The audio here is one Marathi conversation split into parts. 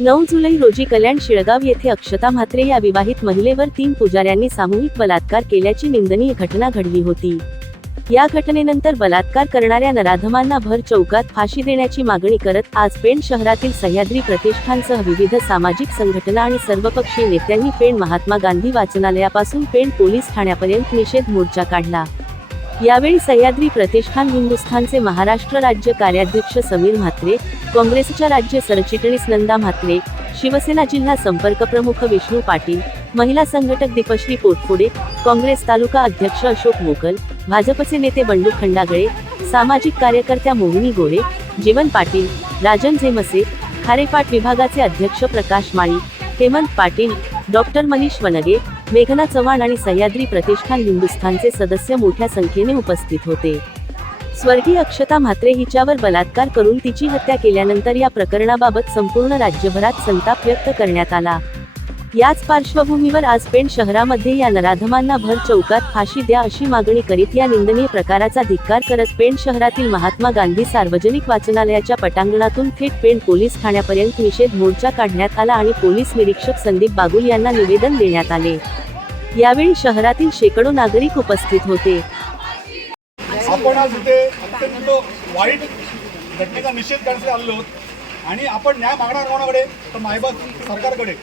नऊ जुलै रोजी कल्याण शिळगाव येथे अक्षता म्हात्रे या विवाहित महिलेवर तीन पुजाऱ्यांनी सामूहिक बलात्कार केल्याची निंदनीय घटना घडली होती. या घटनेनंतर बलात्कार करणाऱ्या नराधमांना भर चौकात फाशी देण्याची मागणी करत आज पेण शहरातील सह्याद्री प्रतिष्ठानसह विविध सामाजिक संघटना आणि सर्वपक्षीय नेत्यांनी पेण महात्मा गांधी वाचनालयापासून पेण पोलीस ठाण्यापर्यंत निषेध मोर्चा काढला. यावेळी सह्याद्री प्रतिष्ठान हिंदुस्थानचे महाराष्ट्र राज्य कार्याध्यक्ष समीर म्हात्रे काँग्रेसच्या राज्य सरचिटणीस नंदा म्हात्रे शिवसेना जिल्हा संपर्क प्रमुख विष्णू पाटील महिला संघटक दीपश्री पोटफोडे काँग्रेस तालुका अध्यक्ष अशोक मोकल भाजपचे नेते बंडू खंडागळे सामाजिक कार्यकर्त्या मोहिनी गोरे जीवन पाटील राजन झेमसे खारेपाट विभागाचे अध्यक्ष प्रकाश माळी हेमंत पाटील डॉक्टर मनीष वनगे मेघना चव्हाण आणि सह्याद्री प्रतिष्ठान हिंदुस्थानचे सदस्य मोठ्या संख्येने उपस्थित होते. स्वर्गीय अक्षता म्हात्रे हिच्यावर बलात्कार करून तिची हत्या केल्यानंतर या प्रकरणाबाबत संपूर्ण राज्यभरात संताप व्यक्त करण्यात आला. याच पार्श्वभूमीवर आज पेण शहरामध्ये या नराधमांना भर चौकात फाशी द्या अशी मागणी करीत या निंदनीय प्रकाराचा धिक्कार करत पेण शहरातील महात्मा गांधी सार्वजनिक वाचनालयाच्या पटांगणातून थेट पेण पोलीस ठाण्यापर्यंत निषेध मोर्चा काढण्यात आला आणि पोलीस निरीक्षक संदीप बागुल यांना निवेदन देण्यात आले. यावेळी शहरातील शेकडो नागरिक उपस्थित होते. आपण आज इथे अत्यंत वाईट घटनेचा निषेध करण्यासाठी आलेलो आहोत. आणि आपण न्याय मागणार कोणाकडे? तर मायबाप सरकारकडे.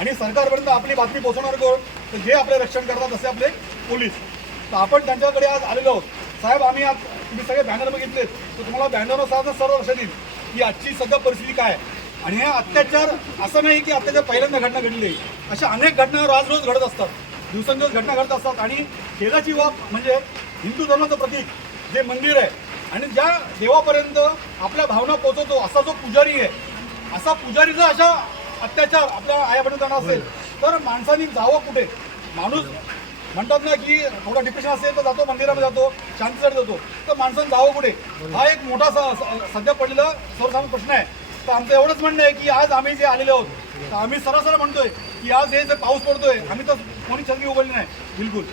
आणि सरकारपर्यंत आपली बातमी पोहोचवणार कोण? तर जे आपले रक्षण करतात तसे आपले पोलीस. तर आपण त्यांच्याकडे आज आलेलो आहोत. साहेब आम्ही आज तुम्ही सगळे बॅनर बघितलेत. तर तुम्हाला बॅनरवर साधा सर्व लक्षात येईल की आजची सध्या परिस्थिती काय आहे. आणि हे अत्याचार असं नाही की अत्याचार पहिल्यांदा घटना घडली. आहे. अशा अनेक घटना रोज रोज घडत असतात. दिवसेंदिवस घटना घडत असतात. आणि खेळाची वाप म्हणजे हिंदू धर्माचं प्रतीक जे मंदिर आहे. आणि ज्या देवापर्यंत आपल्या भावना पोहोचवतो असा जो पुजारी आहे असा पुजारीचा अशा अत्याचार आपल्या आयापर्यंत जाणार असेल तर माणसाने जावं कुठे? माणूस म्हणतात ना की थोडा डिप्रेशन असेल तर जातो मंदिरामध्ये जातो शांतीसाठी जातो. तर माणसानं जावं कुठे? हा एक मोठा सध्या पडलेला सर्वसामान्य प्रश्न आहे. तर आमचं एवढंच म्हणणं आहे की आज आम्ही जे आलेले आहोत तर आम्ही सरासर म्हणतोय की आज हे जे पाऊस पडतोय आम्ही तर कोणी छत्री उघडली नाही. बिलकुल.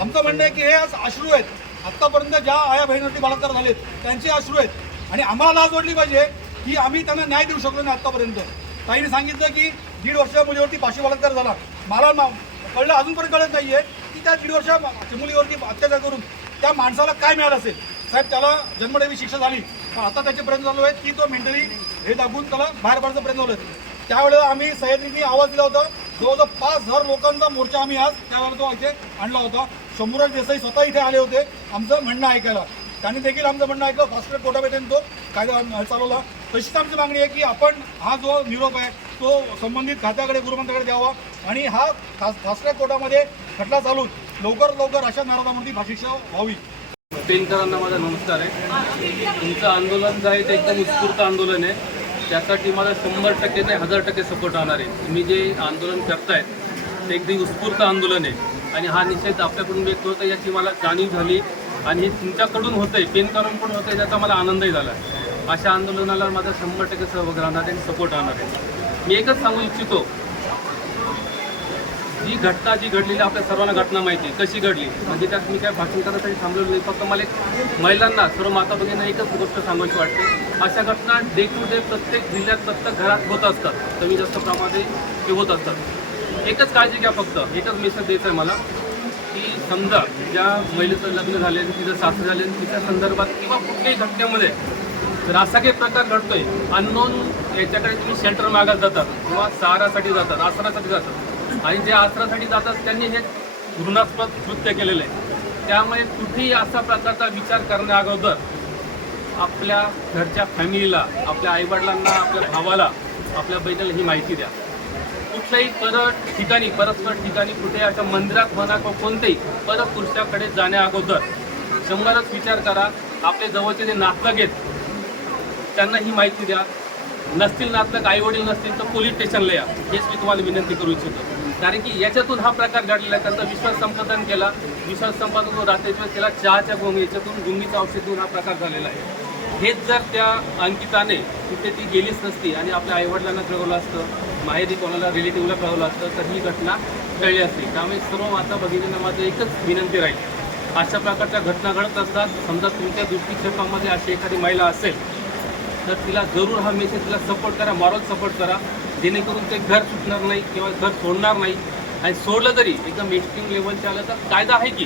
आमचं म्हणणं आहे की हे आज अश्रू आहेत. आत्तापर्यंत ज्या आया बहिणीवरती बलात्कार झालेत त्यांचे अश्रू आहेत. आणि आम्हाला लाज वाटली पाहिजे की आम्ही त्यांना न्याय देऊ शकलो नाही आत्तापर्यंत. ताईने सांगितलं की दीड वर्षाच्या मुलीवरती पाचशे बलात्कार झाला. मला कळलं अजूनपर्यंत कळत नाहीये की त्या दीड वर्षाच्या मुलीवरती अत्याचार करून त्या माणसाला काय मिळालं असेल? साहेब त्याला जन्मदेवी शिक्षा झाली. पण आता त्याचे प्रयत्न चालू आहेत की तो मेंटली हे दाखवून त्याला बाहेर पडायचा प्रयत्न झाला त्यावेळेला आम्ही सह्याद्रीने आवाज दिला होता. जवळजवळ पाच हजार लोकांचा मोर्चा आम्ही आज त्यावेळेला तो इथे आणला होता. शंभूराज देसाई स्वतः इथे आले होते आमचं म्हणणं ऐकायला. त्यांनी देखील आमचं म्हणणं ऐकलं. फास्ट ट्रॅक कोर्टापर्यंत तो कायदा चालवला. तशीच आमची मागणी आहे की आपण हा जो निरोप आहे तो संबंधित खात्याकडे गृहमंत्र्याकडे द्यावा. आणि हा फास्ट ट्रॅक कोर्टामध्ये खटला चालून लवकर लवकर अशा नाराजामध्ये भाषिक्षा व्हावी. पेनकरांना माझा नमस्कार आहे. तुमचं आंदोलन जे आहे ते एकदम उत्स्फूर्त आंदोलन आहे. त्यासाठी मला शंभर टक्के नाही हजार टक्के सपोर्ट राहणार आहे. तुम्ही जे आंदोलन करतायत ते एकदम उत्स्फूर्त आंदोलन आहे. आणि हा निषेध आपल्याकडून व्यक्त होतं याची मला जाणीव झाली. आणि हे तुमच्याकडून होतंय पेनकरांकडून होतंय त्याचा मला आनंदही झाला. अशा आंदोलनाला माझा शंभर टक्के सहभाग राहणार आहे आणि सपोर्ट राहणार आहे. मी एकच सांगू इच्छितो. जी घटना जी घडलेली आपल्या सर्वांना घटना माहिती आहे, कशी घडली? म्हणजे त्यात मी काय भाषण करण्यासाठी थांबलेलो नाही. फक्त मला एक महिलांना सर्व माता भगिनींना एकच गोष्ट सांगायची वाटते. अशा घटना डे टू डे प्रत्येक जिल्ह्यात प्रत्येक घरात होत असतात. कमी जास्त प्रमाणात ते होत असतात. एकच काळजी घ्या फक्त. एकच मेसेज द्यायचा आहे मला की समजा ज्या महिलेचं लग्न झाले तिचं सासरे झाले तिच्या संदर्भात किंवा कुठल्याही घटनेमध्ये जर असा काही प्रकार घडतोय अननोन याच्याकडे तुम्ही शेल्टर मागायला जातात किंवा सहारासाठी जातात आसरासाठी जातात. आणि जे आसरासाठी जातात त्यांनी हे घृणास्पद कृत्य केलेलं आहे. त्यामुळे कुठेही असा प्रकारचा विचार करण्या अगोदर आपल्या घरच्या फॅमिलीला आपल्या आईवडिलांना आपल्या भावाला आपल्या बहिणीला ही माहिती द्या. कुठल्याही परत ठिकाणी परस्पर ठिकाणी कुठे अशा मंदिरात म्हणा किंवा कोणत्याही परत पुरुषाकडे जाण्या अगोदर शंभरच विचार करा. आपले जवळचे जे नातलग आहेत त्यांना ही माहिती द्या. नसतील नातलग आई वडील नसतील तर पोलीस स्टेशनला या. हेच मी तुम्हाला विनंती करू इच्छितो. कारण की याच्यातून हा प्रकार घडलेला आहे. त्यांचा विश्वास संपादन केला. विश्वास संपादन करून रात्रीच्या वेळेस त्याला चहाच्या गोंग याच्यातून गुंगीचं औषध देऊन हा प्रकार झालेला आहे. हेच जर त्या अंकिताने तिथे ती गेलीच नसती आणि आपल्या आईवडिलांना कळवलं असतं माहेरी कोणाला रिलेटिव्हला कळवलं असतं तर ही घटना टळली असती. त्यामुळे सर्व माता भगिनींना माझं एकच विनंती राहील. अशा प्रकारच्या घटना घडत असतात. समजा तुमच्या दृष्टिक्षेपामध्ये अशी एखादी महिला असेल तर तिला जरूर हा मेसेज तिला सपोर्ट करा मॉरल सपोर्ट करा. जेणेकरून ते घर सुटणार नाही किंवा घर सोडणार नाही. आणि सोडलं तरी एकदम एक्स्ट्रीम लेवलच्या आलं तर कायदा आहे की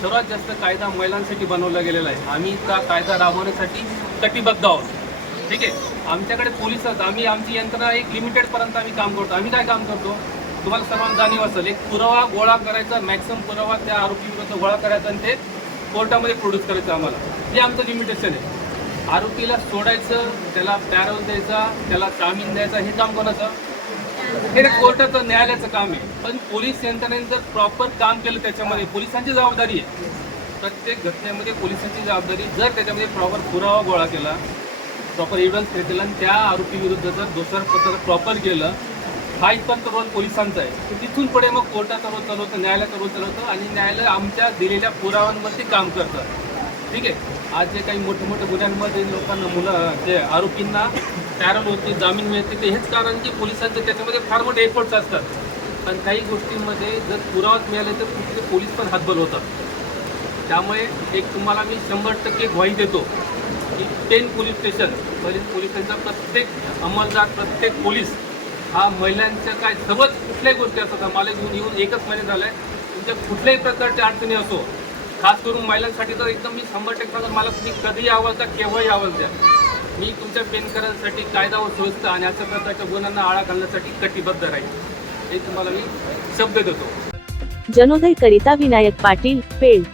सर्वात जास्त कायदा महिलांसाठी बनवला गेलेला आहे. आम्ही त्या कायदा राबवण्यासाठी कटिबद्ध आहोत. ठीक आहे? आमच्याकडे पोलीस आम्ही आमची यंत्रणा एक लिमिटेडपर्यंत आम्ही काम करतो. आम्ही काय काम करतो? तुम्हाला सर्वांना जाणीव असेल एक पुरावा गोळा करायचा मॅक्सिमम पुरावा त्या आरोपी विरुद्ध गोळा करायचा आणि ते कोर्टामध्ये प्रोड्यूस करायचं आम्हाला. हे आमचं लिमिटेशन आहे. आरोपीला सोडायचं त्याला पॅरोल द्यायचा त्याला जामीन द्यायचा हे काम कोणाचं? हे कोर्टाचं न्यायालयाचं काम आहे. पण पोलीस यंत्रणेने जर प्रॉपर काम केलं त्याच्यामध्ये पोलिसांची जबाबदारी आहे. प्रत्येक घटनेमध्ये पोलिसांची जबाबदारी जर त्याच्यामध्ये प्रॉपर पुरावा गोळा केला प्रॉपर एव्हिडन्स घेतलेला आणि त्या आरोपी विरुद्ध जर पत्र प्रॉपर गेलं हा इथपर्यंत रोल पोलिसांचा आहे. तिथून पुढे मग कोर्टाचा रोल चालवतं न्यायालयाचा रोल चालवतं आणि न्यायालय आमच्या दिलेल्या पुराव्यांवरती काम करतं. ठीक आहे? आज जे काही मोठे मोठे गुन्ह्यांमध्ये लोकांना मुलं जे आरोपींना पॅरल होते जामीन मिळते ते हेच कारण की पोलिसांचे त्याच्यामध्ये फार मोठे एफर्ट्स असतात. पण काही गोष्टींमध्ये जर पुरावाच मिळाले तर कुठले पोलीस पण हातबल होतात. त्यामुळे एक तुम्हाला मी शंभर टक्के ग्वाही देतो. टेन पोलीस स्टेशन पोलीस पोलिसांचा प्रत्येक अंमलदार प्रत्येक पोलीस हा महिलांच्या काय सर्वच कुठल्याही गोष्टी असतात मला घेऊन येऊन एकच महिने झालाय तुमच्या कुठल्याही प्रकारच्या अडचणी असो खास करून महिलांसाठी तर एकदम मी शंभर टक्के सांगतो, मला तुम्ही कधीही आवाज द्या केव्हाही आवाज द्या मी तुमच्या पेनकरांसाठी कायदा व सुव्यवस्था आणि अशा प्रकारच्या गुन्ह्यांना आळा घालण्यासाठी कटिबद्ध राहील हे तुम्हाला मी शब्द देतो. जनोदय करिता विनायक पाटील पेड